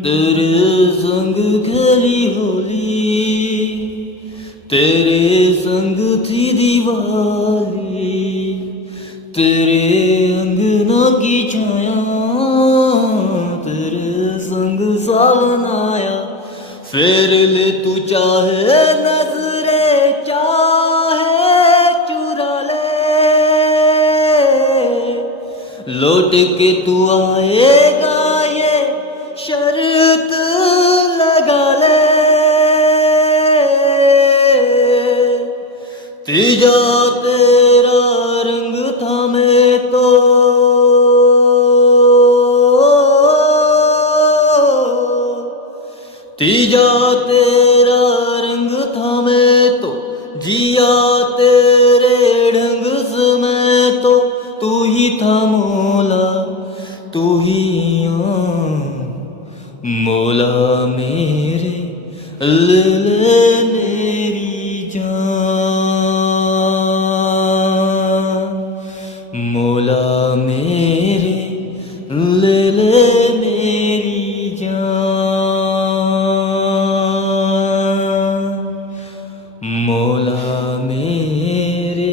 तेरे संग खेली होली, तेरे संग थी दिवाली, तेरे अंगना की छाया, तेरे संग सावन आया। फेर ले तू चाहे नजरे, चाहे चुरा ले, लौट के तू आएगा ये शर्त लगा ले। तीजा तेरा रंग था मैं तो, तीजा तेरा रंग था मैं तो, जिया तेरे ढंग से मैं तो। तू ही था मौला, तू ही मौला मेरे, ले ले मेरी जान, मौला मेरे, ले ले मेरी जान, मौला मेरे।